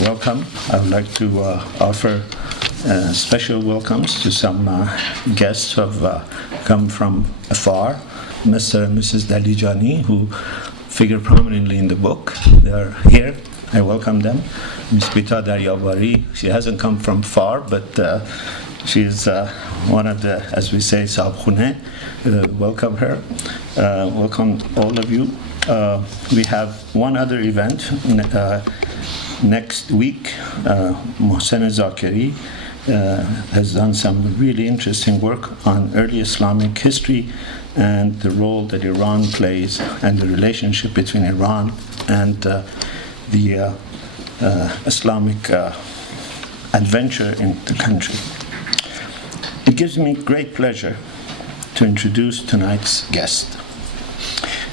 welcome. I would like to offer special welcomes to some guests who have come from afar. Mr. and Mrs. Delijani, who figure prominently in the book. They are here. I welcome them. Ms. Bita Daryabari, she hasn't come from far, but she is one of the, as we say, Sahab welcome her. Welcome all of you. We have one other event next week. Mohsen Zakeri has done some really interesting work on early Islamic history and the role that Iran plays and the relationship between Iran and the Islamic adventure in the country. It gives me great pleasure to introduce tonight's guest.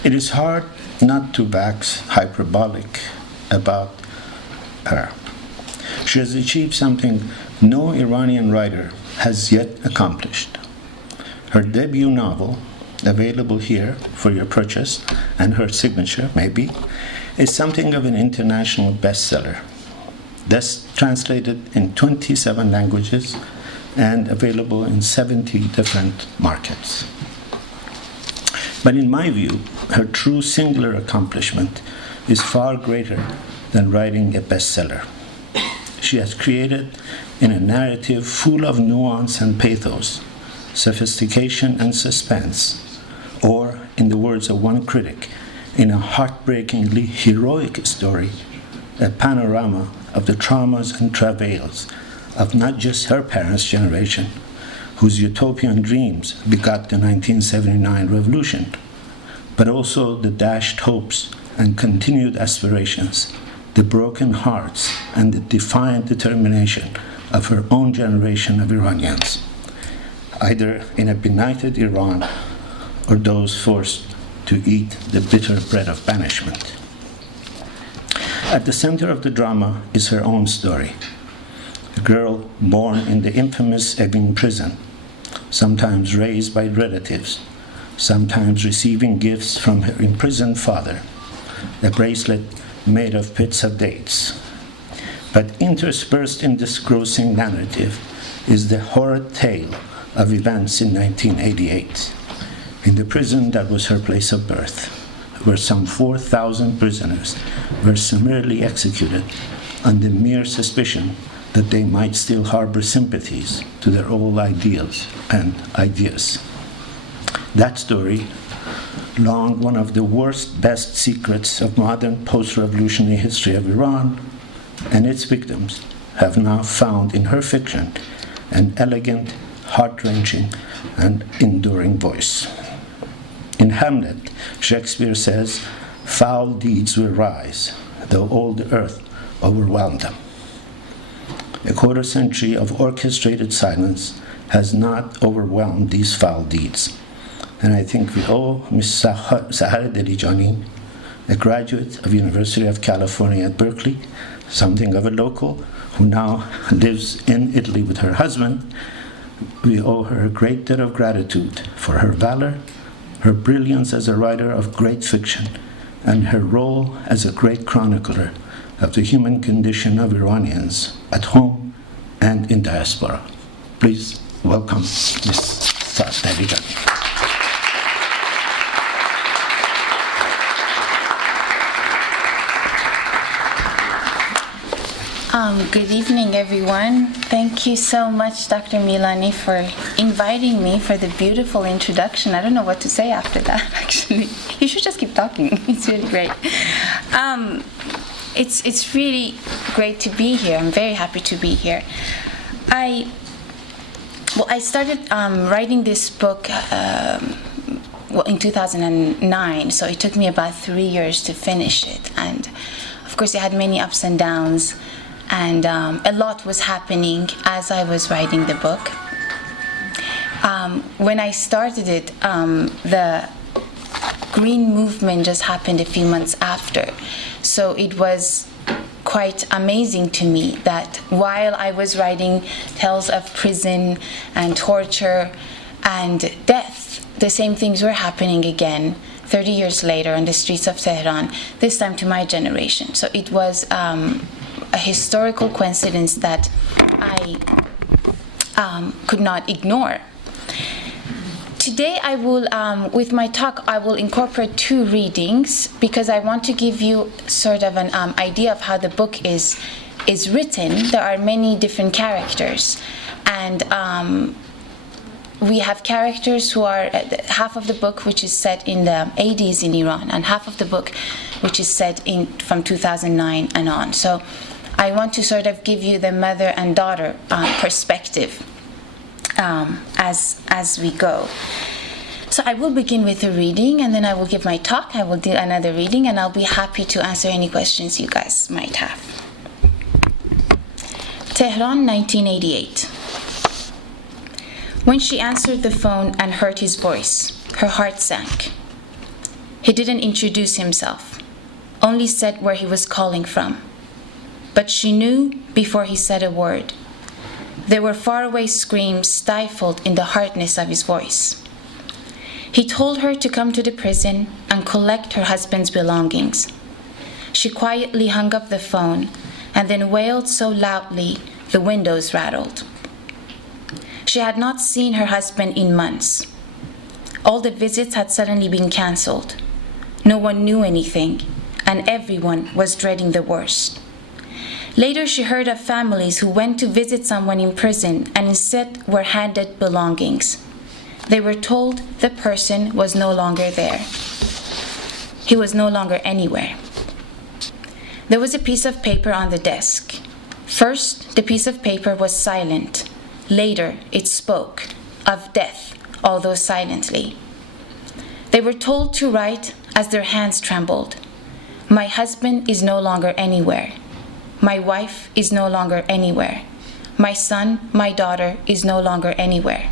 It is hard not to wax hyperbolic about her. She has achieved something no Iranian writer has yet accomplished. Her debut novel, available here for your purchase, and her signature, maybe, is something of an international bestseller. Thus translated in 27 languages and available in 70 different markets. But in my view, her true singular accomplishment is far greater than writing a bestseller. She has created in a narrative full of nuance and pathos, sophistication and suspense, or, in the words of one critic, in a heartbreakingly heroic story, a panorama of the traumas and travails of not just her parents' generation, whose utopian dreams begot the 1979 revolution, but also the dashed hopes and continued aspirations, the broken hearts and the defiant determination of her own generation of Iranians, either in a benighted Iran or those forced to eat the bitter bread of banishment. At the center of the drama is her own story. A girl born in the infamous Evin Prison, sometimes raised by relatives, sometimes receiving gifts from her imprisoned father, a bracelet made of pits of dates. But interspersed in this grossing narrative is the horrid tale of events in 1988, in the prison that was her place of birth, where some 4,000 prisoners were summarily executed on the mere suspicion that they might still harbor sympathies to their old ideals and ideas. That story, long one of the worst, best secrets of modern post-revolutionary history of Iran, and its victims have now found in her fiction an elegant, heart-wrenching, and enduring voice. In Hamlet, Shakespeare says, "Foul deeds will rise, though all the earth overwhelm them." A quarter century of orchestrated silence has not overwhelmed these foul deeds. And I think we owe Ms. Sahar Delijani, a graduate of University of California at Berkeley, something of a local, who now lives in Italy with her husband, we owe her a great debt of gratitude for her valor, her brilliance as a writer of great fiction, and her role as a great chronicler of the human condition of Iranians at home and in diaspora. Please welcome Ms. Sahar Delijani. Good evening, everyone. Thank you so much, Dr. Milani, for inviting me for the beautiful introduction. I don't know what to say after that, actually. You should just keep talking. It's really great. It's really great to be here. I'm very happy to be here. I started writing this book in 2009, so it took me about 3 years to finish it. And, of course, it had many ups and downs. And a lot was happening as I was writing the book. When I started it, the Green Movement just happened a few months after. So it was quite amazing to me that while I was writing tales of prison and torture and death, the same things were happening again 30 years later on the streets of Tehran, this time to my generation. So it was a historical coincidence that I could not ignore. Today I will, with my talk, I will incorporate two readings because I want to give you sort of an idea of how the book is written. There are many different characters, and we have characters who are half of the book which is set in the 80s in Iran, and half of the book which is set in from 2009 and on. So I want to sort of give you the mother and daughter perspective as we go. So I will begin with a reading, and then I will give my talk. I will do another reading, and I'll be happy to answer any questions you guys might have. Tehran, 1988. When she answered the phone and heard his voice, her heart sank. He didn't introduce himself, only said where he was calling from. But she knew before he said a word. There were faraway screams stifled in the hardness of his voice. He told her to come to the prison and collect her husband's belongings. She quietly hung up the phone and then wailed so loudly the windows rattled. She had not seen her husband in months. All the visits had suddenly been cancelled. No one knew anything, and everyone was dreading the worst. Later, she heard of families who went to visit someone in prison and instead were handed belongings. They were told the person was no longer there. He was no longer anywhere. There was a piece of paper on the desk. First, the piece of paper was silent. Later, it spoke of death, although silently. They were told to write as their hands trembled. My husband is no longer anywhere. My wife is no longer anywhere. My son, my daughter is no longer anywhere.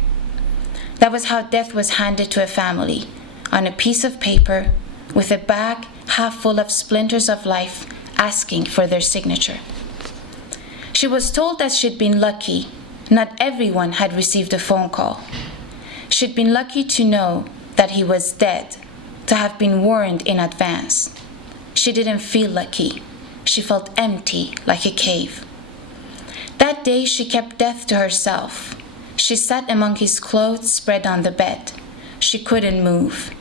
That was how death was handed to a family, on a piece of paper, with a bag half full of splinters of life, asking for their signature. She was told that she'd been lucky. Not everyone had received a phone call. She'd been lucky to know that he was dead, to have been warned in advance. She didn't feel lucky. She felt empty, like a cave. That day she kept death to herself. She sat among his clothes spread on the bed. She couldn't move.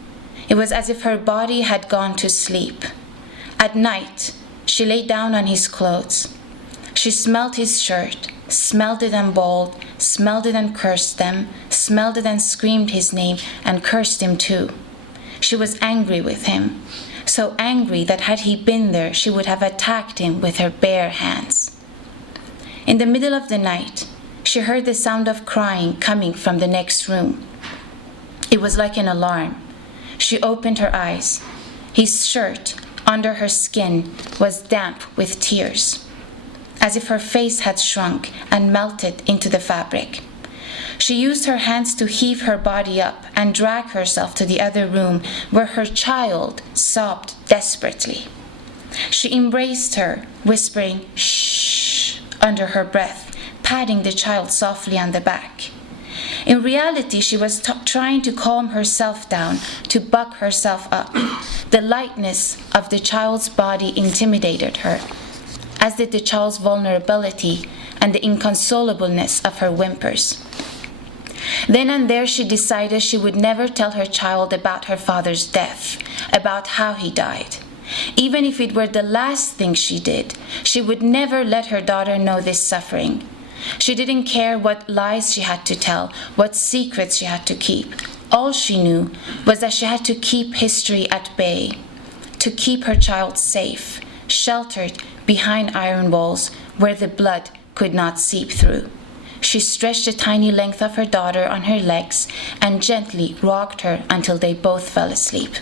It was as if her body had gone to sleep. At night, she lay down on his clothes. She smelled his shirt, smelled it and bawled, smelled it and cursed them, smelled it and screamed his name and cursed him too. She was angry with him, so angry that had he been there, she would have attacked him with her bare hands. In the middle of the night, she heard the sound of crying coming from the next room. It was like an alarm. She opened her eyes. His shirt, under her skin, was damp with tears, as if her face had shrunk and melted into the fabric. She used her hands to heave her body up and drag herself to the other room where her child sobbed desperately. She embraced her, whispering, "Shh," under her breath, patting the child softly on the back. In reality, she was trying to calm herself down, to buck herself up. The lightness of the child's body intimidated her, as did the child's vulnerability and the inconsolableness of her whimpers. Then and there she decided she would never tell her child about her father's death, about how he died. Even if it were the last thing she did, she would never let her daughter know this suffering. She didn't care what lies she had to tell, what secrets she had to keep. All she knew was that she had to keep history at bay, to keep her child safe, sheltered behind iron walls where the blood could not seep through. She stretched the tiny length of her daughter on her legs and gently rocked her until they both fell asleep.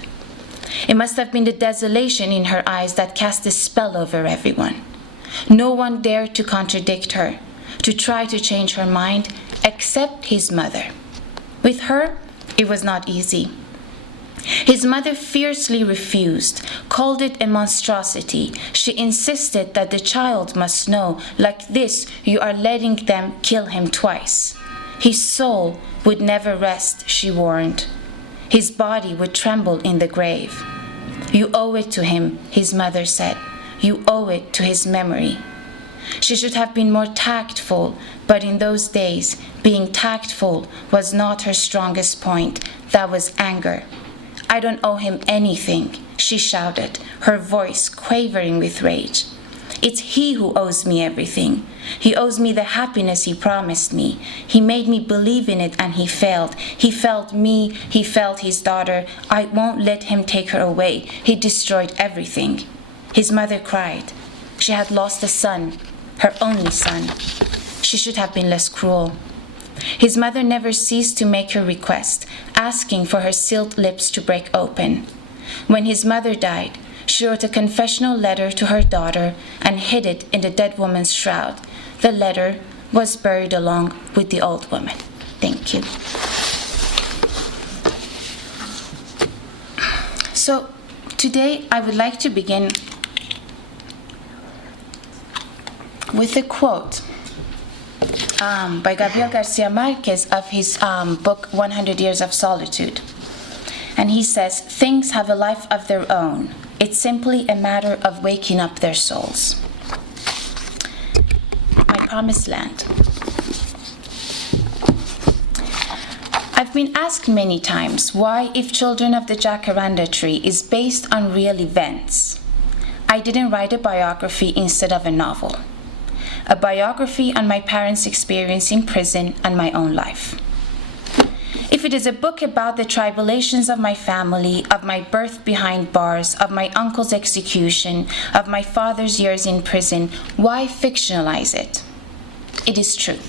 It must have been the desolation in her eyes that cast a spell over everyone. No one dared to contradict her, to try to change her mind, except his mother. With her, it was not easy. His mother fiercely refused, called it a monstrosity. She insisted that the child must know, like this, you are letting them kill him twice. His soul would never rest, she warned. His body would tremble in the grave. You owe it to him, his mother said. You owe it to his memory. She should have been more tactful, but in those days, being tactful was not her strongest point. That was anger. I don't owe him anything, she shouted, her voice quavering with rage. It's he who owes me everything. He owes me the happiness he promised me. He made me believe in it and he failed. He failed me, he failed his daughter. I won't let him take her away. He destroyed everything. His mother cried. She had lost a son, her only son. She should have been less cruel. His mother never ceased to make her request, asking for her sealed lips to break open. When his mother died, she wrote a confessional letter to her daughter and hid it in the dead woman's shroud. The letter was buried along with the old woman. Thank you. So today I would like to begin with a quote by Gabriel Garcia Marquez of his book 100 Years of Solitude. And he says, "Things have a life of their own. It's simply a matter of waking up their souls." My promised land. I've been asked many times why, if Children of the Jacaranda Tree is based on real events, I didn't write a biography instead of a novel. A biography on my parents' experience in prison and my own life. If it is a book about the tribulations of my family, of my birth behind bars, of my uncle's execution, of my father's years in prison, why fictionalize it? It is true.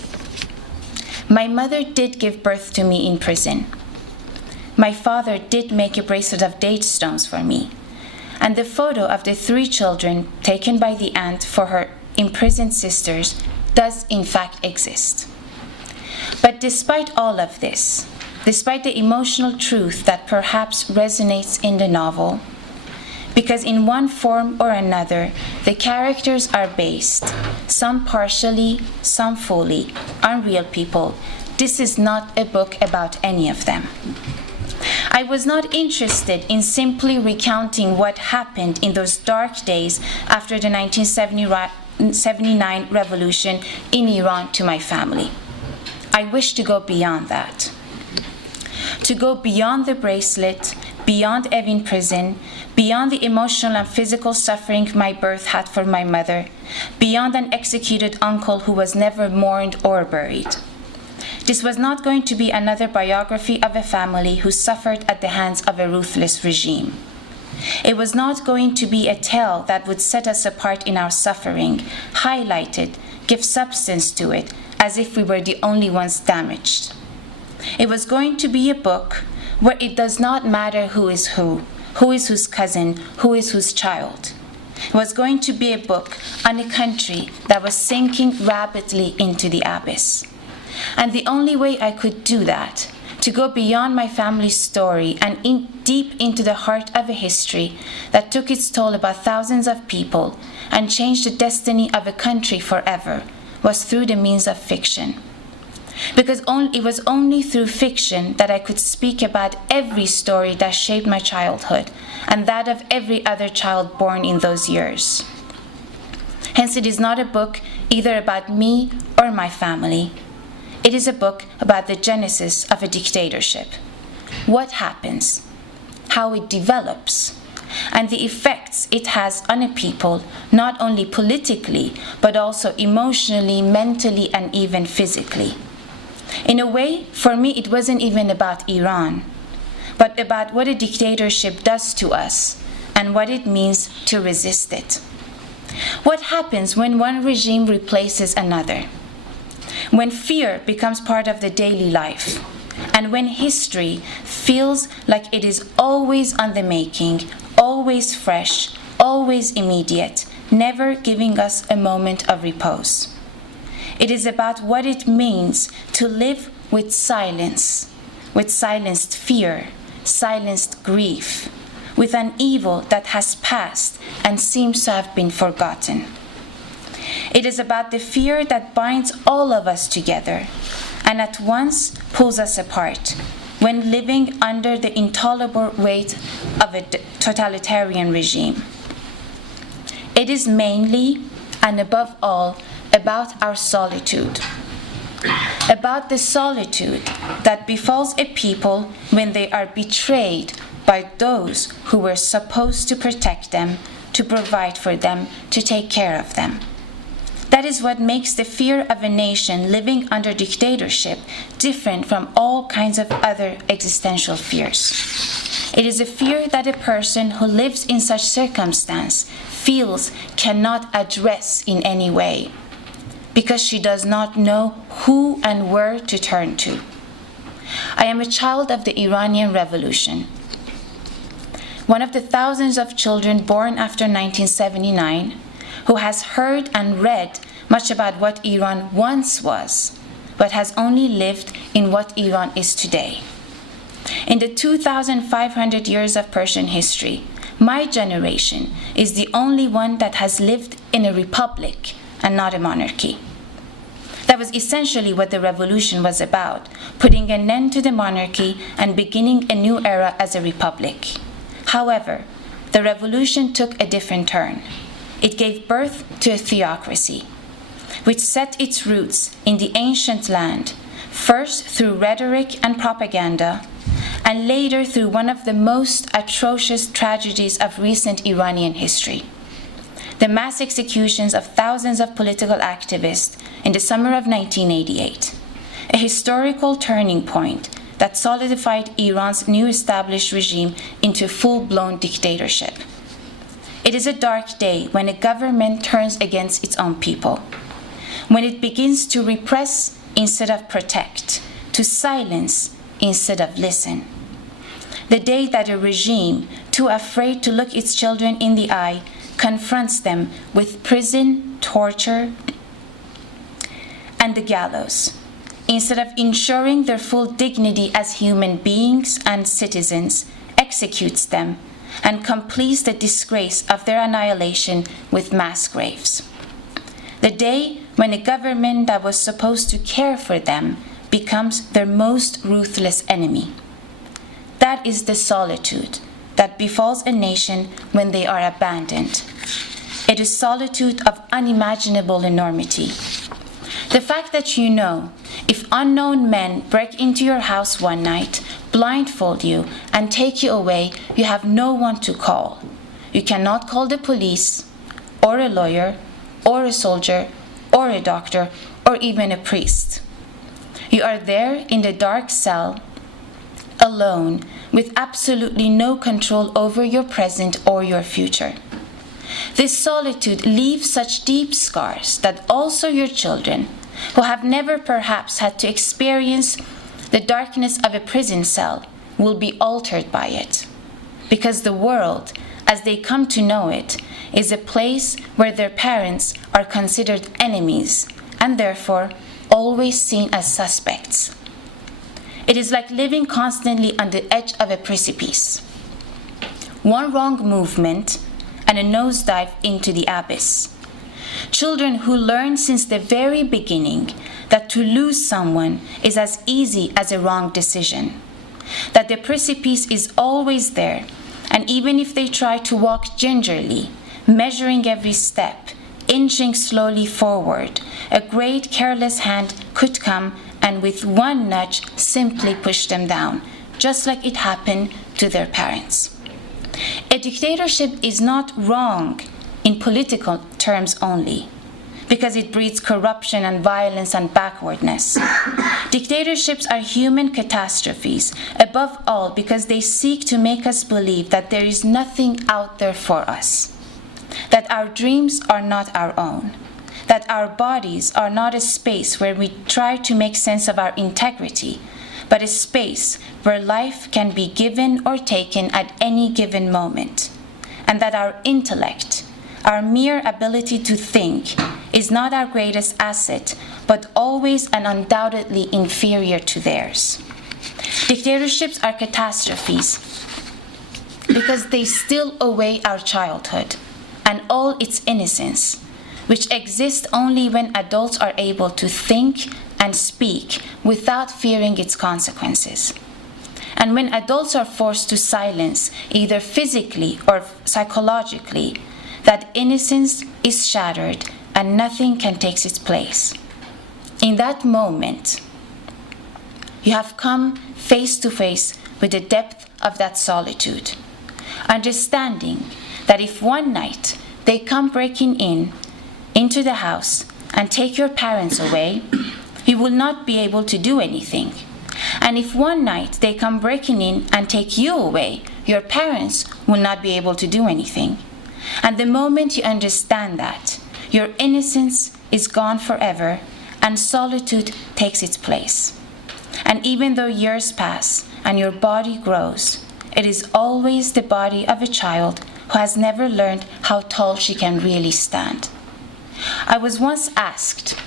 My mother did give birth to me in prison. My father did make a bracelet of date stones for me. And the photo of the 3 children taken by the aunt for her imprisoned sisters does in fact exist. But despite all of this, despite the emotional truth that perhaps resonates in the novel, because in one form or another, the characters are based, some partially, some fully, on real people, this is not a book about any of them. I was not interested in simply recounting what happened in those dark days after the 1979 revolution in Iran to my family. I wish to go beyond that. To go beyond the bracelet, beyond Evin Prison, beyond the emotional and physical suffering my birth had for my mother, beyond an executed uncle who was never mourned or buried. This was not going to be another biography of a family who suffered at the hands of a ruthless regime. It was not going to be a tale that would set us apart in our suffering, highlight it, give substance to it, as if we were the only ones damaged. It was going to be a book where it does not matter who is whose cousin, who is whose child. It was going to be a book on a country that was sinking rapidly into the abyss. And the only way I could do that, to go beyond my family's story and deep into the heart of a history that took its toll about thousands of people and changed the destiny of a country forever, was through the means of fiction. Because it was only through fiction that I could speak about every story that shaped my childhood and that of every other child born in those years. Hence, it is not a book either about me or my family. It is a book about the genesis of a dictatorship. What happens, how it develops, and the effects it has on a people, not only politically, but also emotionally, mentally, and even physically. In a way, for me, it wasn't even about Iran, but about what a dictatorship does to us and what it means to resist it. What happens when one regime replaces another? When fear becomes part of the daily life, and when history feels like it is always on the making, always fresh, always immediate, never giving us a moment of repose. It is about what it means to live with silenced fear, silenced grief, with an evil that has passed and seems to have been forgotten. It is about the fear that binds all of us together and at once pulls us apart when living under the intolerable weight of a totalitarian regime. It is mainly and above all, about our solitude. About the solitude that befalls a people when they are betrayed by those who were supposed to protect them, to provide for them, to take care of them. That is what makes the fear of a nation living under dictatorship different from all kinds of other existential fears. It is a fear that a person who lives in such circumstance feels cannot address in any way, because she does not know who and where to turn to. I am a child of the Iranian Revolution, one of the thousands of children born after 1979 who has heard and read much about what Iran once was, but has only lived in what Iran is today. In the 2,500 years of Persian history, my generation is the only one that has lived in a republic and not a monarchy. That was essentially what the revolution was about, putting an end to the monarchy and beginning a new era as a republic. However, the revolution took a different turn. It gave birth to a theocracy, which set its roots in the ancient land, first through rhetoric and propaganda, and later through one of the most atrocious tragedies of recent Iranian history: the mass executions of thousands of political activists in the summer of 1988, a historical turning point that solidified Iran's new established regime into full-blown dictatorship. It is a dark day when a government turns against its own people, when it begins to repress instead of protect, to silence instead of listen. The day that a regime, too afraid to look its children in the eye, confronts them with prison, torture, and the gallows, instead of ensuring their full dignity as human beings and citizens, executes them and completes the disgrace of their annihilation with mass graves. The day when a government that was supposed to care for them becomes their most ruthless enemy. That is the solitude that befalls a nation when they are abandoned. It is solitude of unimaginable enormity. The fact that you know, if unknown men break into your house one night, blindfold you, and take you away, you have no one to call. You cannot call the police, or a lawyer, or a soldier, or a doctor, or even a priest. You are there in the dark cell, alone, with absolutely no control over your present or your future. This solitude leaves such deep scars that also your children, who have never perhaps had to experience the darkness of a prison cell, will be altered by it. Because the world, as they come to know it, is a place where their parents are considered enemies and therefore always seen as suspects. It is like living constantly on the edge of a precipice. One wrong movement and a nosedive into the abyss. Children who learn since the very beginning that to lose someone is as easy as a wrong decision, that the precipice is always there, and even if they try to walk gingerly, measuring every step, inching slowly forward, a great careless hand could come and with one nudge simply push them down, just like it happened to their parents. A dictatorship is not wrong in political terms only, because it breeds corruption and violence and backwardness. Dictatorships are human catastrophes, above all because they seek to make us believe that there is nothing out there for us, that our dreams are not our own, that our bodies are not a space where we try to make sense of our integrity, but a space where life can be given or taken at any given moment, and that our intellect, our mere ability to think, is not our greatest asset, but always and undoubtedly inferior to theirs. Dictatorships are catastrophes because they steal away our childhood and all its innocence, which exists only when adults are able to think and speak without fearing its consequences. And when adults are forced to silence, either physically or psychologically, that innocence is shattered and nothing can take its place. In that moment, you have come face to face with the depth of that solitude, understanding that if one night they come breaking into the house and take your parents away, you will not be able to do anything. And if one night they come breaking in and take you away, your parents will not be able to do anything. And the moment you understand that, your innocence is gone forever and solitude takes its place. And even though years pass and your body grows, it is always the body of a child who has never learned how tall she can really stand. I was once asked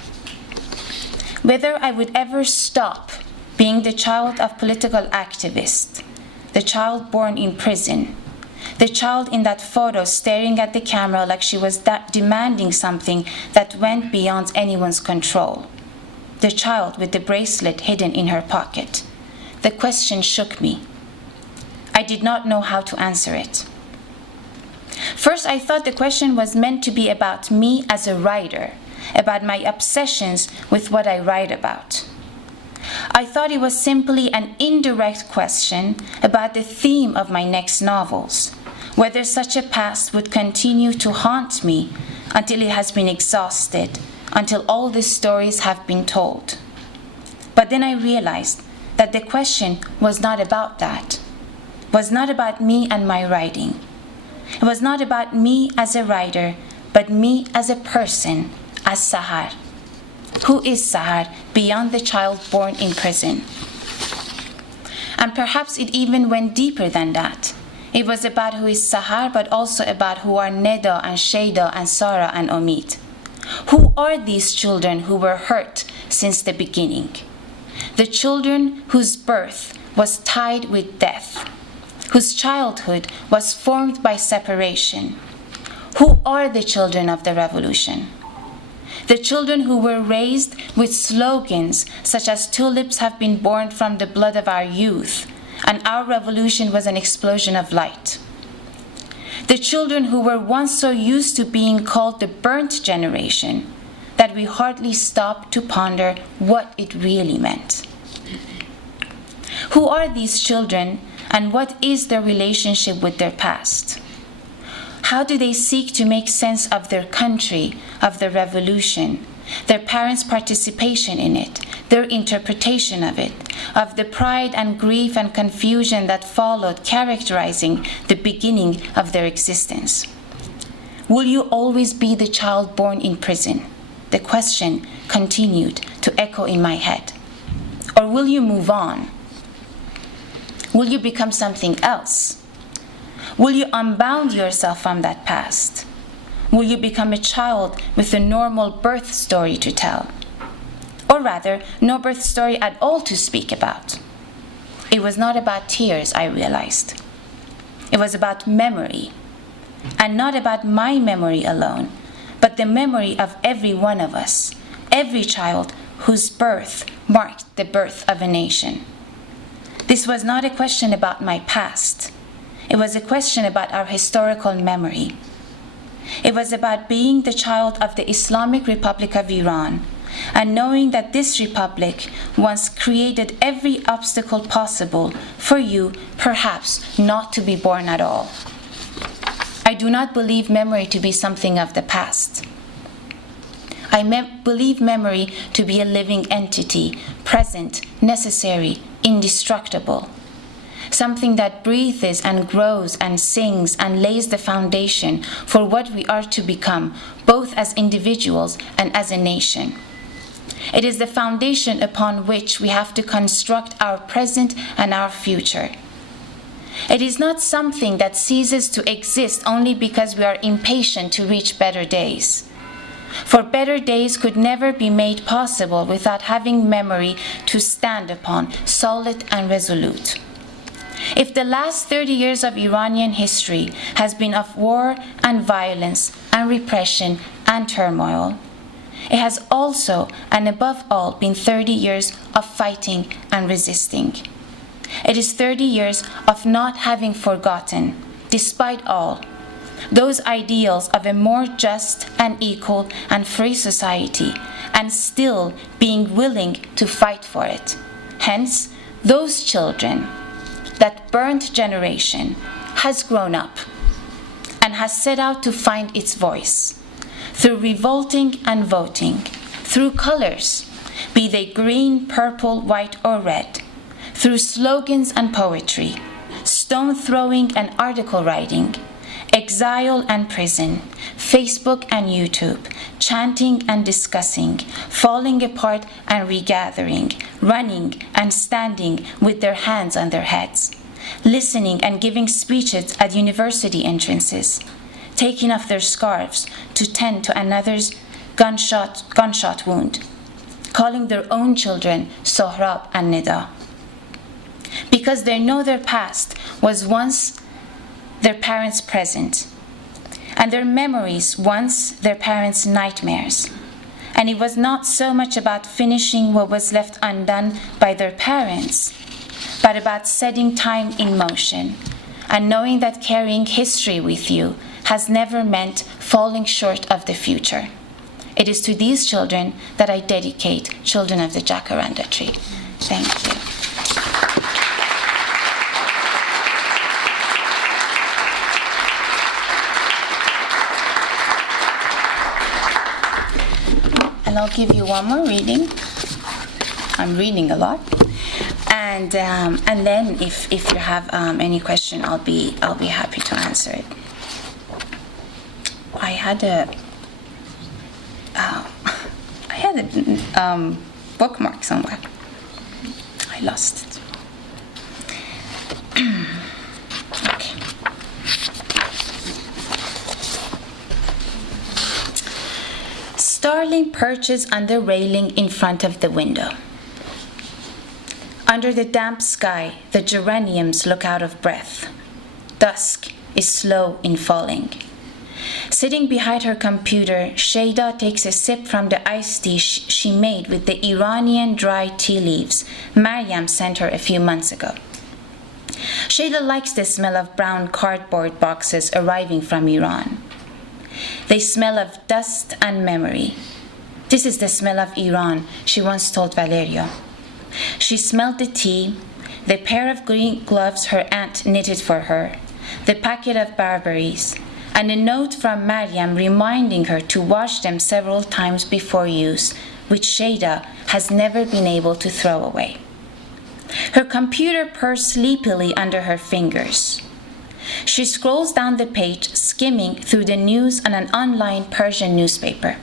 whether I would ever stop being the child of political activists, the child born in prison, the child in that photo staring at the camera like she was demanding something that went beyond anyone's control, the child with the bracelet hidden in her pocket. The question shook me. I did not know how to answer it. First, I thought the question was meant to be about me as a writer, about my obsessions with what I write about. I thought it was simply an indirect question about the theme of my next novels, whether such a past would continue to haunt me until it has been exhausted, until all the stories have been told. But then I realized that the question was not about that, was not about me and my writing. It was not about me as a writer, but me as a person, as Sahar. Who is Sahar beyond the child born in prison? And perhaps it even went deeper than that. It was about who is Sahar, but also about who are Neda and Sheda and Sarah and Omid. Who are these children who were hurt since the beginning? The children whose birth was tied with death, whose childhood was formed by separation. Who are the children of the revolution? The children who were raised with slogans such as tulips have been born from the blood of our youth, and our revolution was an explosion of light. The children who were once so used to being called the burnt generation that we hardly stopped to ponder what it really meant. Who are these children, and what is their relationship with their past? How do they seek to make sense of their country, of the revolution, their parents' participation in it, their interpretation of it, of the pride and grief and confusion that followed, characterizing the beginning of their existence? Will you always be the child born in prison? The question continued to echo in my head. Or will you move on? Will you become something else? Will you unbound yourself from that past? Will you become a child with a normal birth story to tell? Or rather, no birth story at all to speak about. It was not about tears, I realized. It was about memory. And not about my memory alone, but the memory of every one of us, every child whose birth marked the birth of a nation. This was not a question about my past. It was a question about our historical memory. It was about being the child of the Islamic Republic of Iran and knowing that this republic once created every obstacle possible for you, perhaps, not to be born at all. I do not believe memory to be something of the past. I believe memory to be a living entity, present, necessary, indestructible. Something that breathes and grows and sings and lays the foundation for what we are to become, both as individuals and as a nation. It is the foundation upon which we have to construct our present and our future. It is not something that ceases to exist only because we are impatient to reach better days. For better days could never be made possible without having memory to stand upon, solid and resolute. If the last 30 years of Iranian history has been of war and violence and repression and turmoil, it has also and above all been 30 years of fighting and resisting. It is 30 years of not having forgotten, despite all, those ideals of a more just and equal and free society, and still being willing to fight for it. Hence, those children, that burnt generation, has grown up and has set out to find its voice through revolting and voting, through colors, be they green, purple, white, or red, through slogans and poetry, stone throwing and article writing, exile and prison, Facebook and YouTube, chanting and discussing, falling apart and regathering, running and standing with their hands on their heads, listening and giving speeches at university entrances, taking off their scarves to tend to another's gunshot wound, calling their own children Sohrab and Nida, because they know their past was once their parents' present, and their memories once their parents' nightmares. And it was not so much about finishing what was left undone by their parents, but about setting time in motion, and knowing that carrying history with you has never meant falling short of the future. It is to these children that I dedicate Children of the Jacaranda Tree. Thank you. And I'll give you one more reading. I'm reading a lot. And then if you have any question, I'll be happy to answer it. I had a bookmark somewhere. I lost it. Okay. Starling perches on the railing in front of the window. Under the damp sky, the geraniums look out of breath. Dusk is slow in falling. Sitting behind her computer, Shada takes a sip from the iced tea she made with the Iranian dry tea leaves Maryam sent her a few months ago. Shada likes the smell of brown cardboard boxes arriving from Iran. They smell of dust and memory. This is the smell of Iran, she once told Valerio. She smelled the tea, the pair of green gloves her aunt knitted for her, the packet of barberries, and a note from Maryam reminding her to wash them several times before use, which Shada has never been able to throw away. Her computer purrs sleepily under her fingers. She scrolls down the page, skimming through the news on an online Persian newspaper.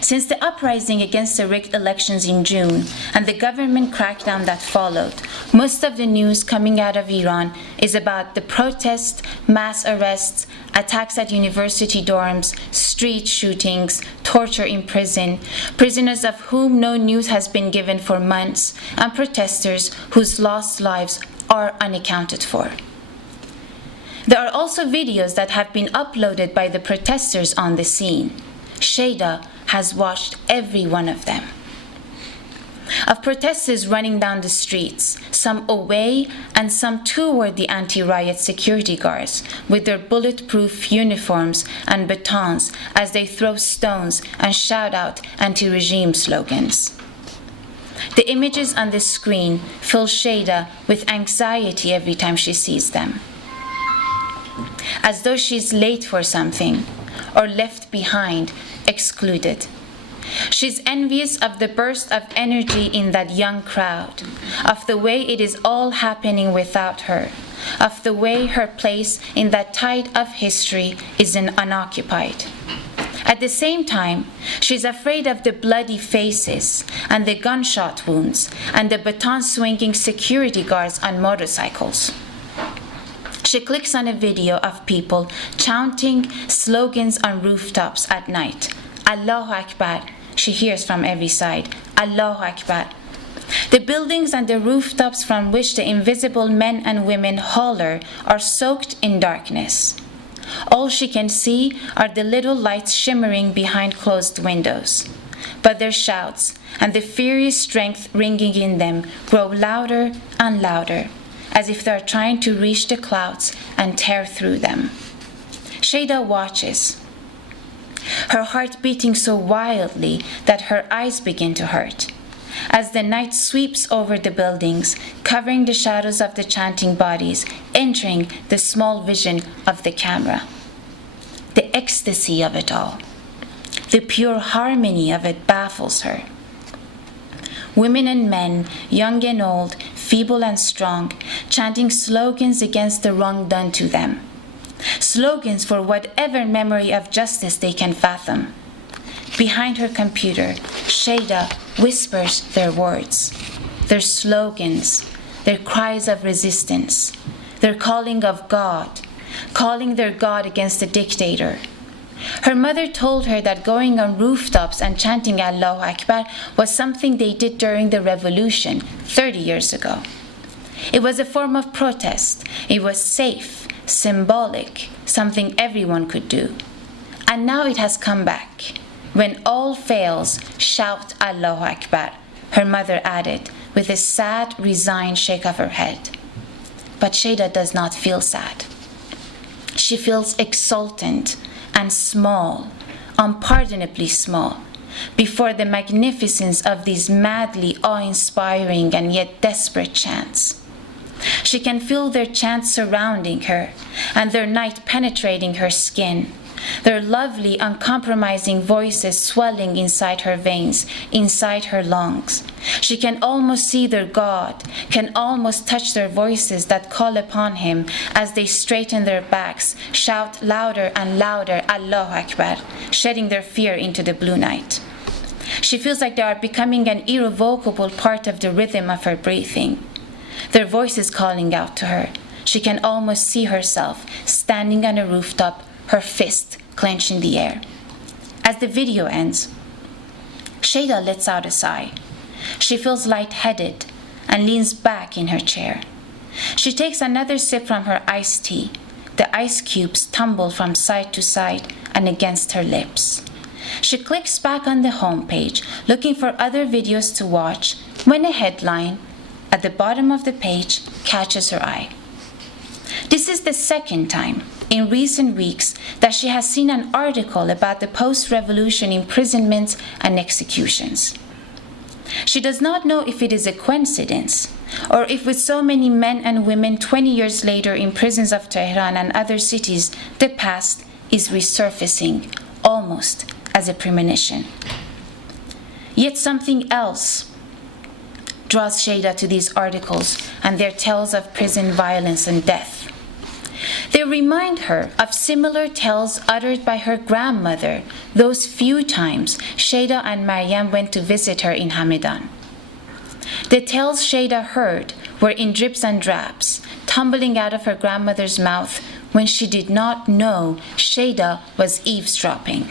Since the uprising against the rigged elections in June and the government crackdown that followed, most of the news coming out of Iran is about the protests, mass arrests, attacks at university dorms, street shootings, torture in prison, prisoners of whom no news has been given for months, and protesters whose lost lives are unaccounted for. There are also videos that have been uploaded by the protesters on the scene. Shada has watched every one of them. Of protesters running down the streets, some away and some toward the anti-riot security guards with their bulletproof uniforms and batons as they throw stones and shout out anti-regime slogans. The images on the screen fill Shada with anxiety every time she sees them, as though she's late for something or left behind, excluded. She's envious of the burst of energy in that young crowd, of the way it is all happening without her, of the way her place in that tide of history is unoccupied. At the same time, she's afraid of the bloody faces and the gunshot wounds and the baton-swinging security guards on motorcycles. She clicks on a video of people chanting slogans on rooftops at night. Allahu Akbar, she hears from every side. Allahu Akbar. The buildings and the rooftops from which the invisible men and women holler are soaked in darkness. All she can see are the little lights shimmering behind closed windows. But their shouts and the furious strength ringing in them grow louder and louder, as if they are trying to reach the clouds and tear through them. Shada watches, her heart beating so wildly that her eyes begin to hurt. As the night sweeps over the buildings, covering the shadows of the chanting bodies, entering the small vision of the camera. The ecstasy of it all, the pure harmony of it baffles her. Women and men, young and old, feeble and strong, chanting slogans against the wrong done to them. Slogans for whatever memory of justice they can fathom. Behind her computer, Shada whispers their words, their slogans, their cries of resistance, their calling of God, calling their God against the dictator. Her mother told her that going on rooftops and chanting Allahu Akbar was something they did during the revolution 30 years ago. It was a form of protest. It was safe, symbolic, something everyone could do. And now it has come back. When all fails, shout Allahu Akbar, her mother added, with a sad, resigned shake of her head. But Shada does not feel sad. She feels exultant and small, unpardonably small, before the magnificence of these madly awe-inspiring and yet desperate chants. She can feel their chants surrounding her, and their night penetrating her skin, their lovely, uncompromising voices swelling inside her veins, inside her lungs. She can almost see their God, can almost touch their voices that call upon him as they straighten their backs, shout louder and louder, Allahu Akbar, shedding their fear into the blue night. She feels like they are becoming an irrevocable part of the rhythm of her breathing. Their voices calling out to her. She can almost see herself standing on a rooftop, her fist clenched in the air. As the video ends, Shada lets out a sigh. She feels lightheaded and leans back in her chair. She takes another sip from her iced tea. The ice cubes tumble from side to side and against her lips. She clicks back on the home page, looking for other videos to watch, when a headline at the bottom of the page catches her eye. This is the second time in recent weeks that she has seen an article about the post-revolution imprisonments and executions. She does not know if it is a coincidence, or if with so many men and women 20 years later in prisons of Tehran and other cities, the past is resurfacing almost as a premonition. Yet something else draws Shada to these articles and their tales of prison violence and death. They remind her of similar tales uttered by her grandmother those few times Shada and Maryam went to visit her in Hamadan. The tales Shada heard were in drips and drabs, tumbling out of her grandmother's mouth when she did not know Shada was eavesdropping,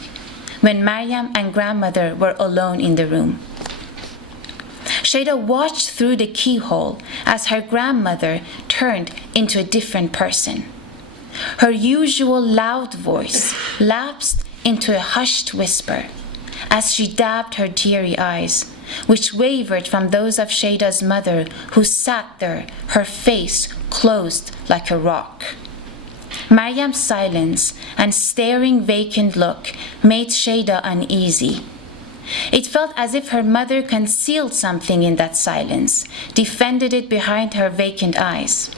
when Maryam and grandmother were alone in the room. Shada watched through the keyhole as her grandmother turned into a different person. Her usual loud voice lapsed into a hushed whisper as she dabbed her teary eyes, which wavered from those of Shada's mother, who sat there, her face closed like a rock. Maryam's silence and staring vacant look made Shada uneasy. It felt as if her mother concealed something in that silence, defended it behind her vacant eyes.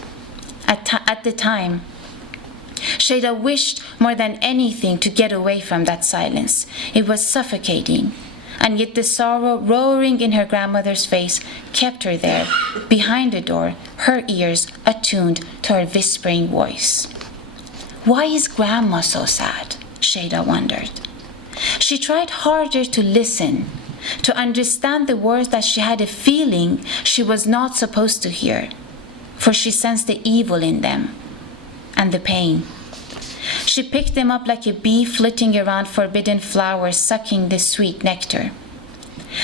At the time, Shada wished more than anything to get away from that silence. It was suffocating, and yet the sorrow roaring in her grandmother's face kept her there, behind the door, her ears attuned to her whispering voice. Why is Grandma so sad? Shada wondered. She tried harder to listen, to understand the words that she had a feeling she was not supposed to hear, for she sensed the evil in them and the pain. She picked them up like a bee flitting around forbidden flowers, sucking the sweet nectar.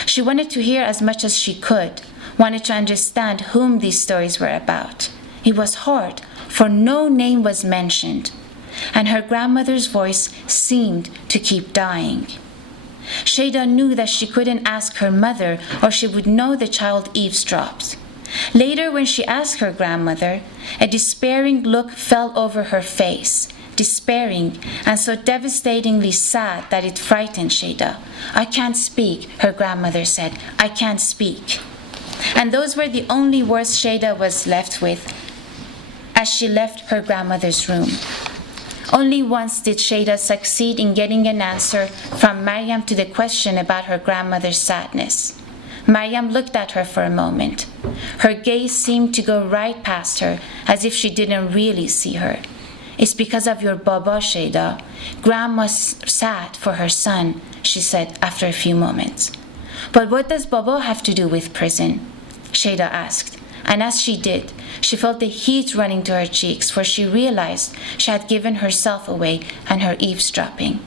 She wanted to hear as much as she could, wanted to understand whom these stories were about. It was hard, for no name was mentioned, and her grandmother's voice seemed to keep dying. Shada knew that she couldn't ask her mother, or she would know the child eavesdropped. Later, when she asked her grandmother, a despairing look fell over her face, despairing, and so devastatingly sad that it frightened Shada. "I can't speak," her grandmother said. "I can't speak." And those were the only words Shada was left with as she left her grandmother's room. Only once did Shada succeed in getting an answer from Maryam to the question about her grandmother's sadness. Maryam looked at her for a moment. Her gaze seemed to go right past her, as if she didn't really see her. "It's because of your Baba, Shada. Grandma's sad for her son," she said after a few moments. "But what does Baba have to do with prison?" Shada asked. And as she did, she felt the heat running to her cheeks, for she realized she had given herself away and her eavesdropping.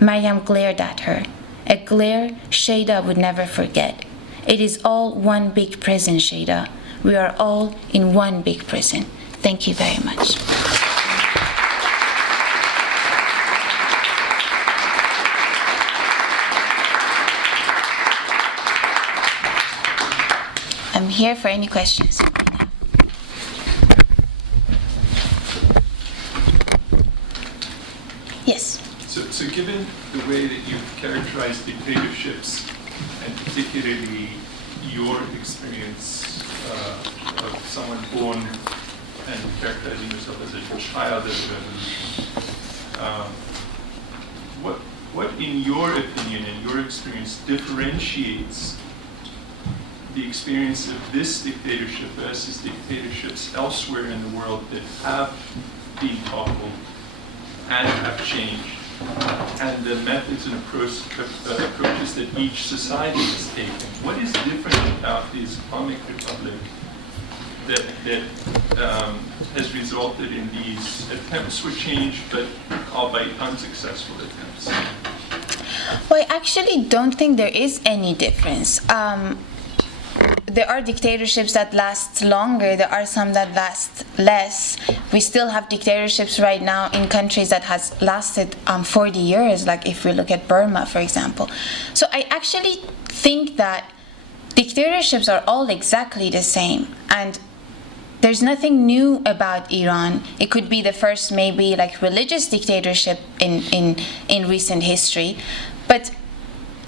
Maryam glared at her, a glare Shada would never forget. "It is all one big prison, Shada. We are all in one big prison." Thank you very much. I'm here for any questions you might have. Yes. So given the way that you've characterized dictatorships, and particularly your experience of someone born and characterizing yourself as a child of the revolution, what in your opinion and your experience differentiates the experience of this dictatorship versus dictatorships elsewhere in the world that have been toppled and have changed, and the methods and approaches that each society has taken? What is different about the Islamic Republic that has resulted in these attempts for change, but albeit unsuccessful attempts? Well, I actually don't think there is any difference. There are dictatorships that last longer. There are some that last less. We still have dictatorships right now in countries that has lasted 40 years, like if we look at Burma, for example. So I actually think that dictatorships are all exactly the same. And there's nothing new about Iran. It could be the first maybe like religious dictatorship in recent history. But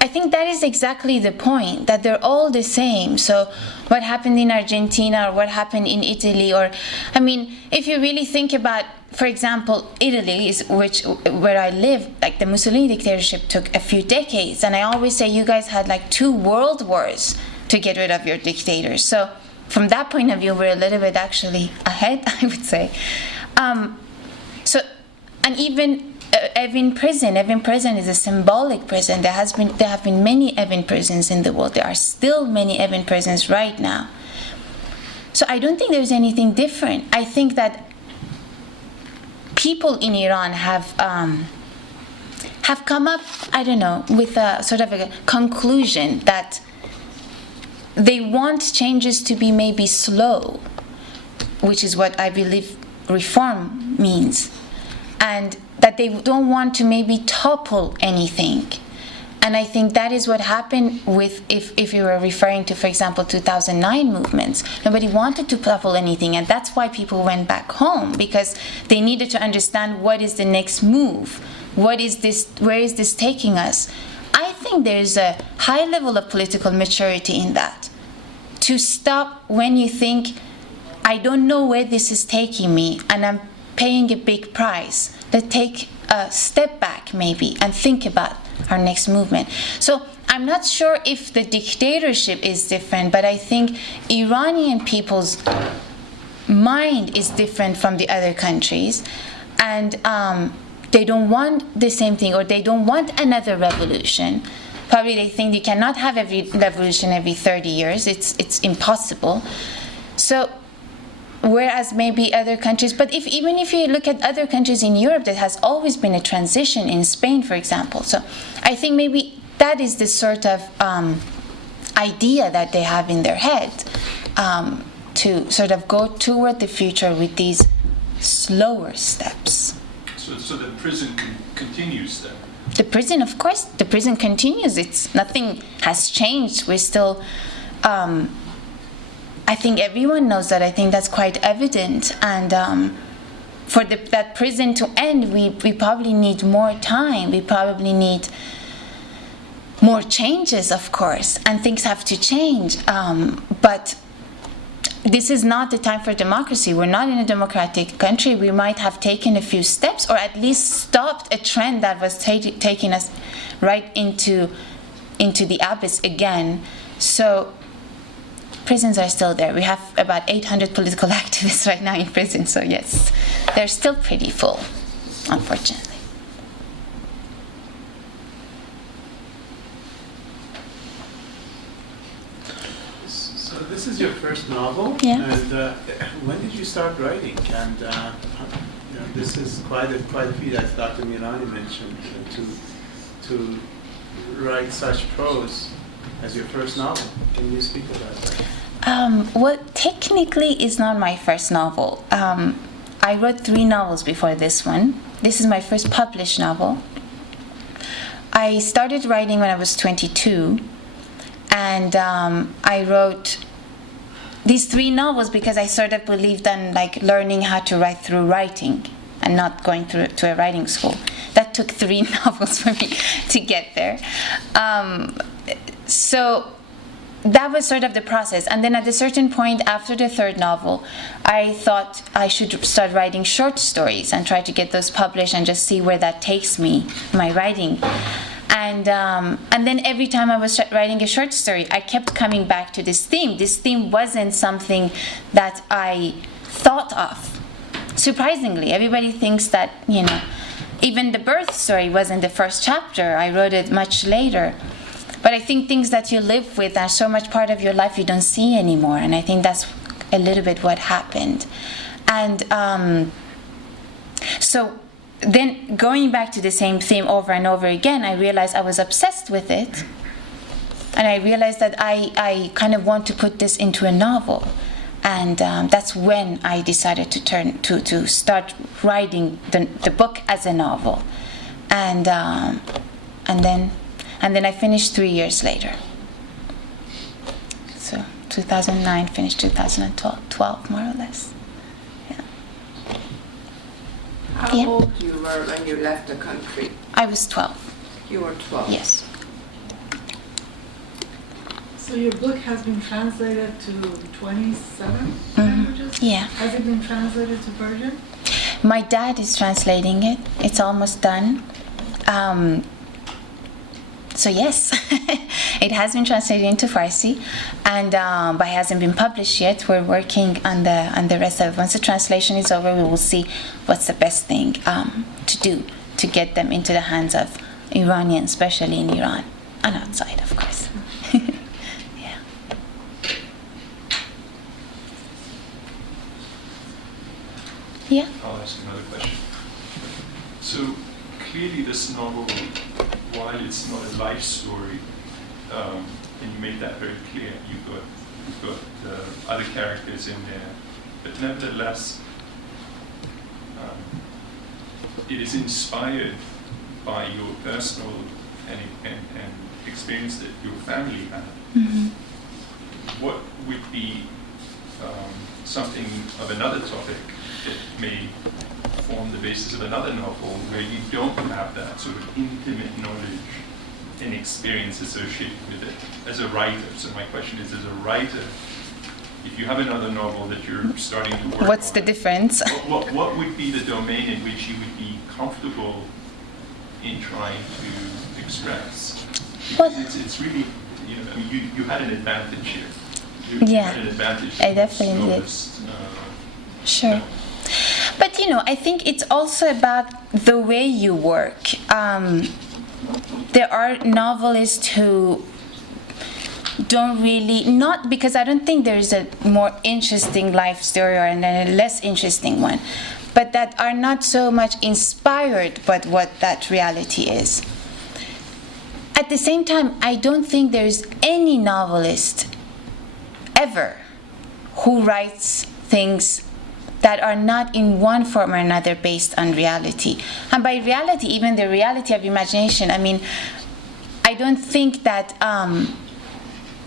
I think that is exactly the point, that they're all the same. So what happened in Argentina or what happened in Italy, or, I mean, if you really think about, for example, Italy, where I live, like the Mussolini dictatorship took a few decades. And I always say you guys had like 2 world wars to get rid of your dictators. So from that point of view, we're a little bit actually ahead, I would say. And even Evin Prison is a symbolic prison. There have been many Evin prisons in the world. There are still many Evin prisons right now. So I don't think there's anything different. I think that people in Iran have come up, I don't know, with a sort of a conclusion that they want changes to be maybe slow, which is what I believe reform means, and that they don't want to maybe topple anything. And I think that is what happened with, if you were referring to, for example, 2009 movements. Nobody wanted to topple anything, and that's why people went back home, because they needed to understand what is the next move. What is this? Where is this taking us? I think there's a high level of political maturity in that. To stop when you think, I don't know where this is taking me, and I'm paying a big price. Let's take a step back maybe and think about our next movement. So I'm not sure if the dictatorship is different, but I think Iranian people's mind is different from the other countries, and they don't want the same thing, or they don't want another revolution. Probably they think you cannot have every revolution every 30 years. It's impossible. So whereas maybe other countries, but even if you look at other countries in Europe, there has always been a transition, in Spain, for example. So I think maybe that is the sort of idea that they have in their head, to sort of go toward the future with these slower steps. So the prison continues then? The prison, of course, the prison continues. Nothing has changed. We're still... I think everyone knows that. I think that's quite evident. And for that prison to end, we probably need more time. We probably need more changes, of course, and things have to change. But this is not the time for democracy. We're not in a democratic country. We might have taken a few steps, or at least stopped a trend that was taking us right into the abyss again. So prisons are still there. We have about 800 political activists right now in prison. So yes, they're still pretty full, unfortunately. So this is your first novel, Yeah. and when did you start writing? And this is quite a feat, as Dr. Mirani mentioned, to write such prose as your first novel. Can you speak about that? Well, technically, it's not my first novel. I wrote 3 novels before this one. This is my first published novel. I started writing when I was 22, and I wrote these 3 novels because I sort of believed in like learning how to write through writing and not going to a writing school. That took 3 novels for me to get there. So that was sort of the process. And then at a certain point after the 3rd novel, I thought I should start writing short stories and try to get those published and just see where that takes me, my writing. And then every time I was writing a short story, I kept coming back to this theme. This theme wasn't something that I thought of. Surprisingly, everybody thinks that, even the birth story wasn't the first chapter. I wrote it much later. But I think things that you live with are so much part of your life you don't see anymore. And I think that's a little bit what happened. And so then going back to the same theme over and over again, I realized I was obsessed with it. And I realized that I kind of want to put this into a novel. And that's when I decided to start writing the book as a novel. And then I finished 3 years later. So 2009, finished 2012, more or less. Yeah. How old you were when you left the country? I was 12. You were 12. Yes. So your book has been translated to 27 languages? Yeah. Has it been translated to Persian? My dad is translating it. It's almost done. So yes, it has been translated into Farsi, and but it hasn't been published yet. We're working on the rest of it. Once the translation is over, we will see what's the best thing to do to get them into the hands of Iranians, especially in Iran and outside, of course. Yeah. Yeah. I'll ask another question. So clearly this novel, while it's not a life story, and you made that very clear, you've got other characters in there, but nevertheless, it is inspired by your personal and experience that your family had. Mm-hmm. What would be something of another topic that may form the basis of another novel where you don't have that sort of intimate knowledge and experience associated with it as a writer? So my question is, as a writer, if you have another novel that you're starting to work on, What's the difference? what would be the domain in which you would be comfortable in trying to express? Well, It's really, you had an advantage here. You Yeah, had an advantage. I definitely did. Sure. But I think it's also about the way you work. There are novelists who don't really, not because I don't think there is a more interesting life story or a less interesting one, but that are not so much inspired by what that reality is. At the same time, I don't think there is any novelist ever who writes things that are not in one form or another based on reality. And by reality, even the reality of imagination, I mean, I don't think that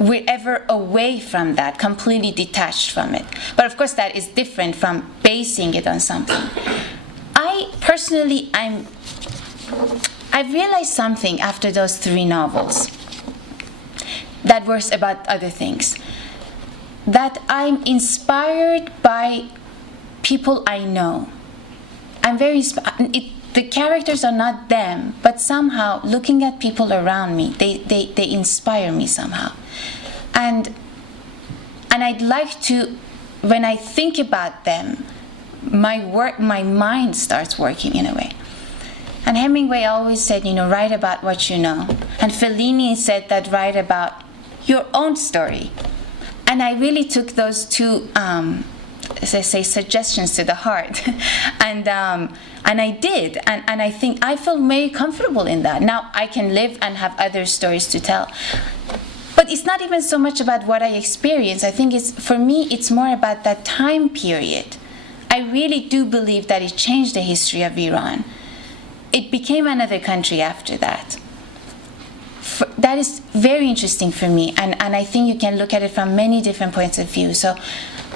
we're ever away from that, completely detached from it. But of course, that is different from basing it on something. I realized something after those 3 novels that was about other things. That I'm inspired by people I know. I'm very inspired. The characters are not them, but somehow looking at people around me, they inspire me somehow. And I'd like to, when I think about them, my mind starts working in a way. And Hemingway always said, write about what you know. And Fellini said that write about your own story. And I really took those 2, as I say, suggestions to the heart. And I did. And I think I feel very comfortable in that. Now I can live and have other stories to tell. But it's not even so much about what I experience. I think for me, it's more about that time period. I really do believe that it changed the history of Iran. It became another country after that. That is very interesting for me, and I think you can look at it from many different points of view. So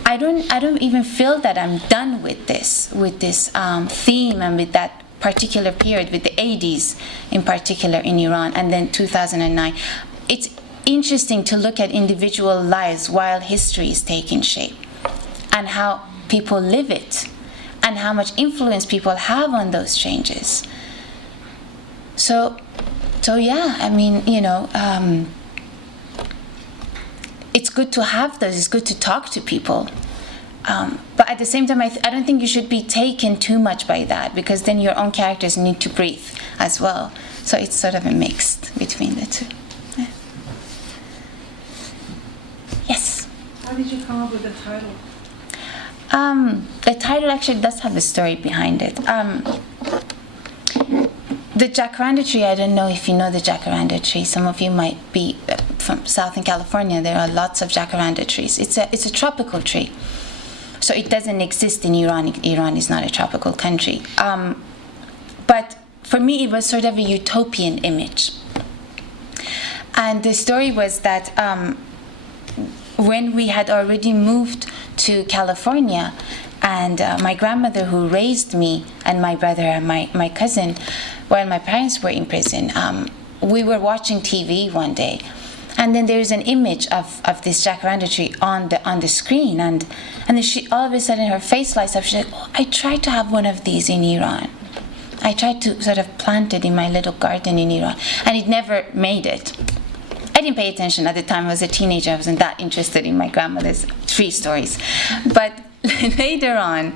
I don't even feel that I'm done with this theme and with that particular period, with the 80s in particular in Iran, and then 2009. It's interesting to look at individual lives while history is taking shape, and how people live it, and how much influence people have on those changes. So yeah, I mean, it's good to have those. It's good to talk to people. But at the same time, I don't think you should be taken too much by that, because then your own characters need to breathe as well. So it's sort of a mix between the 2. Yeah. Yes? How did you come up with the title? The title actually does have a story behind it. The Jacaranda Tree, I don't know if you know the Jacaranda Tree. Some of you might be from Southern California. There are lots of Jacaranda trees. It's a tropical tree. So it doesn't exist in Iran. Iran is not a tropical country. But for me, it was sort of a utopian image. And the story was that when we had already moved to California, and my grandmother who raised me and my brother and my cousin, while my parents were in prison, we were watching TV one day, and then there's an image of this Jacaranda tree on the screen, and then she, all of a sudden, her face lights up. She's like, "Oh, I tried to have one of these in Iran. I tried to sort of plant it in my little garden in Iran, and it never made it." I didn't pay attention at the time. I was a teenager. I wasn't that interested in my grandmother's tree stories. But later on,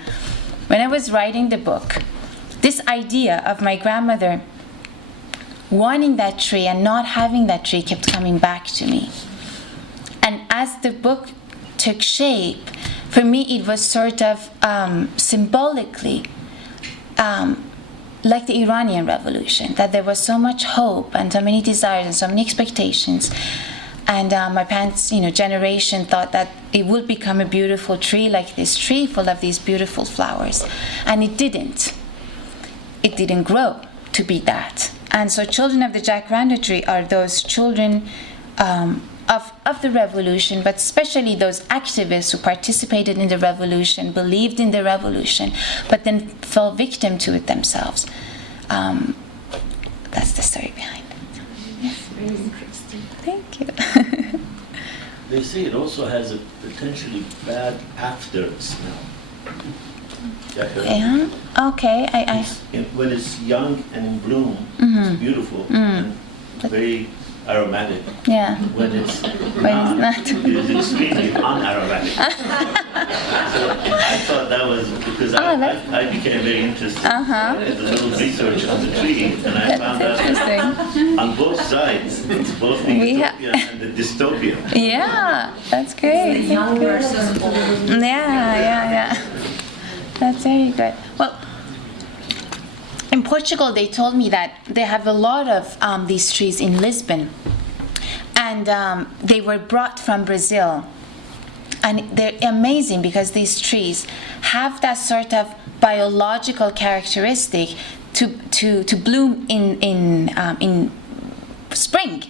when I was writing the book, this idea of my grandmother wanting that tree and not having that tree kept coming back to me. And as the book took shape, for me it was sort of symbolically like the Iranian Revolution, that there was so much hope and so many desires and so many expectations. And my parents' generation thought that it would become a beautiful tree, like this tree full of these beautiful flowers. And it didn't. It didn't grow to be that. And so children of the Jacaranda Tree are those children of the revolution, but especially those activists who participated in the revolution, believed in the revolution, but then fell victim to it themselves. That's the story behind it. Yes. Very interesting. Thank you. They say it also has a potentially bad after smell. Yeah. Okay. When it's young and in bloom, Mm-hmm. it's beautiful and very aromatic. Yeah. When it's not. it's extremely unaromatic. So I thought that was because I became very interested in the little research on the tree, and I found out that on both sides, it's both the utopia and the dystopia. Yeah, that's great. The young versus old. Yeah. That's very good. Well, in Portugal, they told me that they have a lot of these trees in Lisbon, and they were brought from Brazil. And they're amazing because these trees have that sort of biological characteristic to bloom in spring.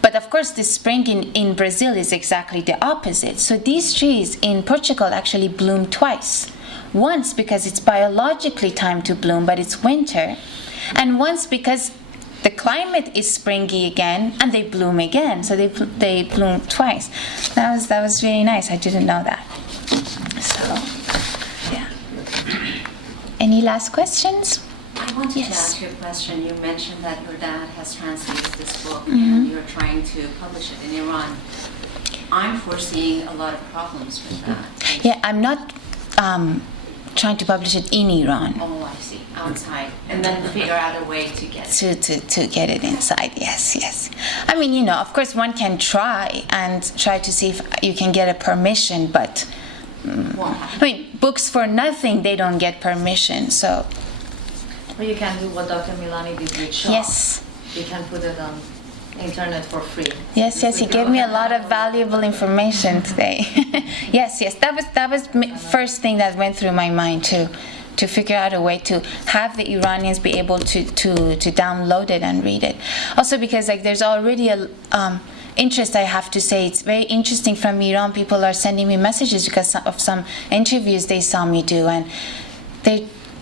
But of course, the spring in Brazil is exactly the opposite. So these trees in Portugal actually bloom twice. Once because it's biologically time to bloom, but it's winter. And once because the climate is springy again, and they bloom again. So they bloom twice. That was really nice. I didn't know that. So, yeah. Any last questions? I wanted to Yes. ask you a question. You mentioned that your dad has translated this book and you're trying to publish it in Iran. I'm foreseeing a lot of problems with that. Yeah, I'm not trying to publish it in Iran. Oh, I see. Outside. And then figure out a way to get it. To get it inside, yes. I mean, of course one can try to see if you can get a permission, but I mean, books for nothing, they don't get permission, so. Or you can do what Dr. Milani did with Shaw. Yes. You can put it on internet for free. Yes, he gave me a lot of valuable information today. Yes, that was first thing that went through my mind too, to figure out a way to have the Iranians be able to download it and read it. Also because there's already a interest, I have to say. It's very interesting from Iran. People are sending me messages because of some interviews they saw me do, and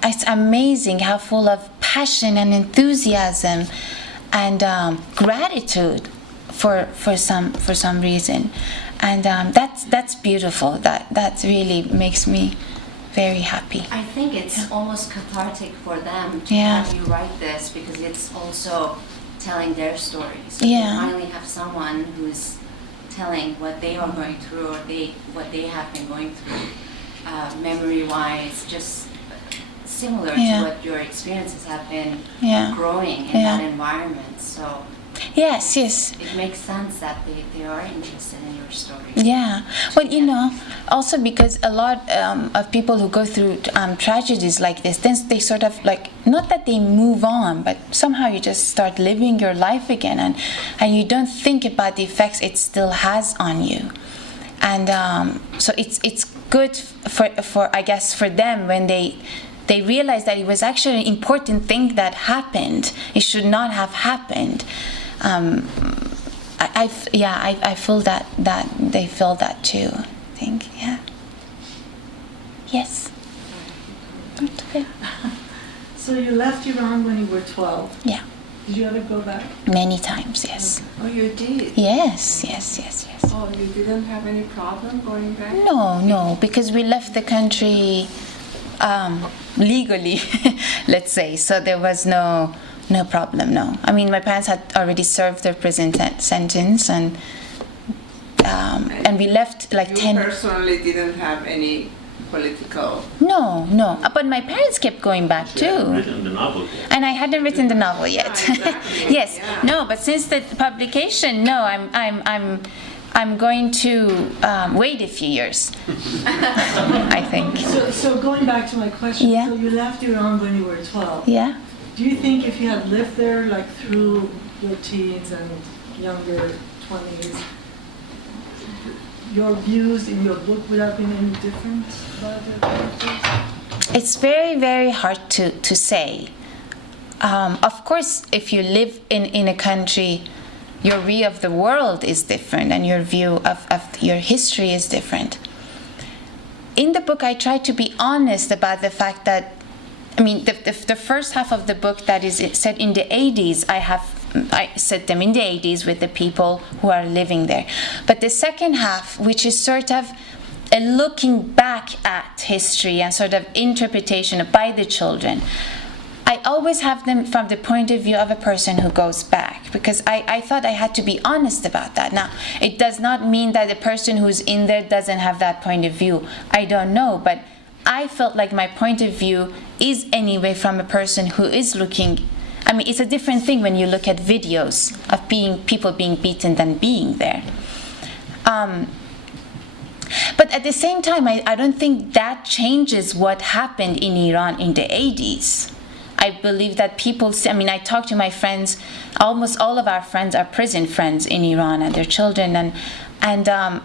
it's amazing how full of passion and enthusiasm and gratitude for some reason, and that's beautiful. That really makes me very happy. I think it's almost cathartic for them to Yeah. have you write this because it's also telling their stories. So Yeah. you finally have someone who's telling what they are going through or what they have been going through, memory-wise, just similar Yeah. to what your experiences have been Yeah. growing in Yeah. that environment. So Yes. it makes sense that they are interested in your story. Yeah. Well, also because a lot of people who go through tragedies like this, then they sort of not that they move on, but somehow you just start living your life again, and you don't think about the effects it still has on you. And so it's good for I guess for them when they realize that it was actually an important thing that happened. It should not have happened. I feel that they feel that too. I think, yeah. Yes. Okay. So you left Iran when you were 12. Yeah. Did you ever go back? Many times, yes. Oh, you did? Yes. Oh, you didn't have any problem going back? No, because we left the country legally, let's say. So there was no problem, no. I mean, my parents had already served their prison sentence, and we left You 10. personally didn't have any political... No. But my parents kept going back too. Written the novel yet. And I hadn't written the novel yet. Exactly. Yes. Yeah. No, but since the publication, no, I'm going to wait a few years. I think. So going back to my question, Yeah. so you left Iran when you were 12. Yeah. Do you think if you had lived there through your teens and younger 20s, your views in your book would have been any different about the characters? It's very, very hard to say. Of course, if you live in a country, your view of the world is different and your view of your history is different. In the book, I try to be honest about the fact that, I mean, the first half of the book that is set in the 80s, I set them in the 80s with the people who are living there. But the second half, which is sort of a looking back at history and sort of interpretation by the children, I always have them from the point of view of a person who goes back, because I thought I had to be honest about that. Now, it does not mean that the person who's in there doesn't have that point of view. I don't know, but I felt like my point of view is anyway from a person who is looking. I mean, it's a different thing when you look at videos of people being beaten than being there. But at the same time, I don't think that changes what happened in Iran in the 80s. I believe that people, I talk to my friends, almost all of our friends are prison friends in Iran and their children, and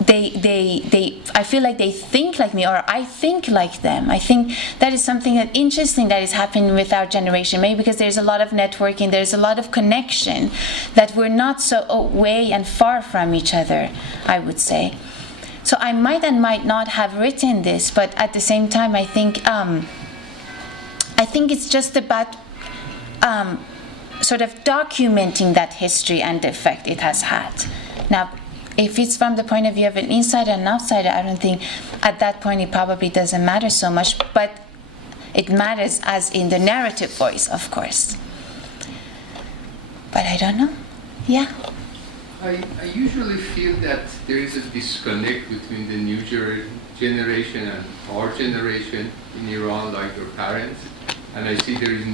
I feel like they think like me, or I think like them. I think that is something that interesting that is happening with our generation, maybe because there's a lot of networking, there's a lot of connection, that we're not so away and far from each other, I would say. So I might and might not have written this, but at the same time, I think it's just about sort of documenting that history and the effect it has had. Now, if it's from the point of view of an insider and an outsider, I don't think at that point it probably doesn't matter so much, but it matters as in the narrative voice, of course. But I don't know. Yeah. I usually feel that there is a disconnect between the new generation and our generation in Iran, like your parents. And I see there is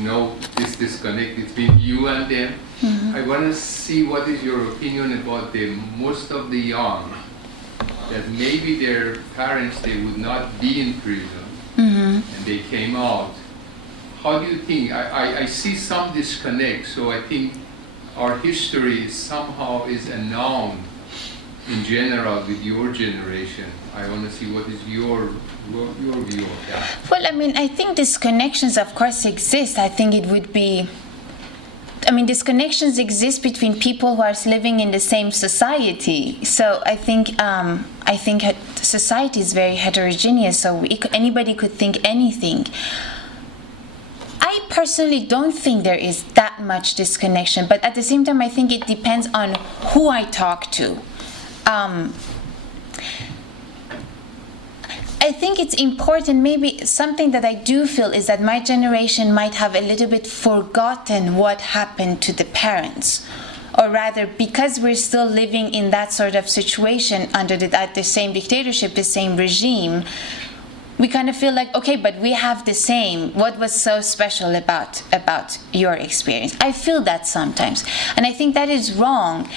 this disconnect between you and them. Mm-hmm. I want to see what is your opinion about most of the young, that maybe their parents, they would not be in prison, mm-hmm. and they came out. How do you think? I see some disconnect, so I think our history somehow is unknown in general with your generation. I want to see what is your view of that. Well, I mean, I think disconnections, of course, exist. I think it would be... disconnections exist between people who are living in the same society. So I think society is very heterogeneous, so anybody could think anything. I personally don't think there is that much disconnection, but at the same time, I think it depends on who I talk to. I think it's important, maybe something that I do feel is that my generation might have a little bit forgotten what happened to the parents. Or rather, because we're still living in that sort of situation under the same dictatorship, the same regime, we kind of feel like, okay, but we have the same. What was so special about your experience? I feel that sometimes. And I think that is wrong,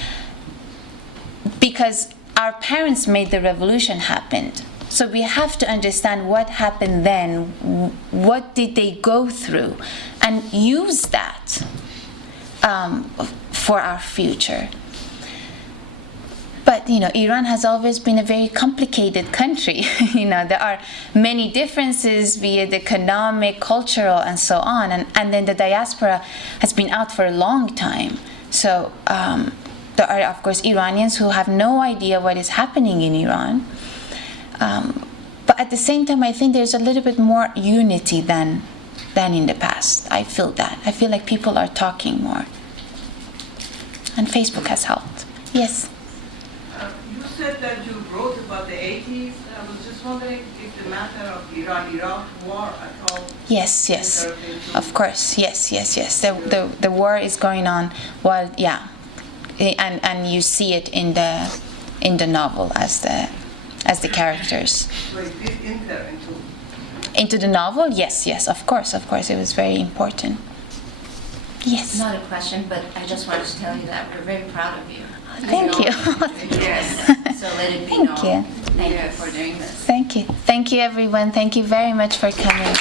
because our parents made the revolution happen. So we have to understand what happened then, what did they go through, and use that for our future. But, Iran has always been a very complicated country. There are many differences, be it economic, cultural, and so on. And then the diaspora has been out for a long time. So there are, of course, Iranians who have no idea what is happening in Iran. But at the same time, I think there's a little bit more unity than in the past. I feel that. I feel like people are talking more. And Facebook has helped. Yes? You said that you wrote about the 80s. I was just wondering if the matter of Iran-Iraq war at all... Yes. Of course. Yes. The war is going on while, yeah. And you see it in the novel as the characters. So it did enter into the novel? Yes, of course. It was very important. Yes. Not a question, but I just wanted to tell you that we're very proud of you. Thank you. Yes. So let it be known. Thank you. Thank you for doing this. Thank you, everyone. Thank you very much for coming.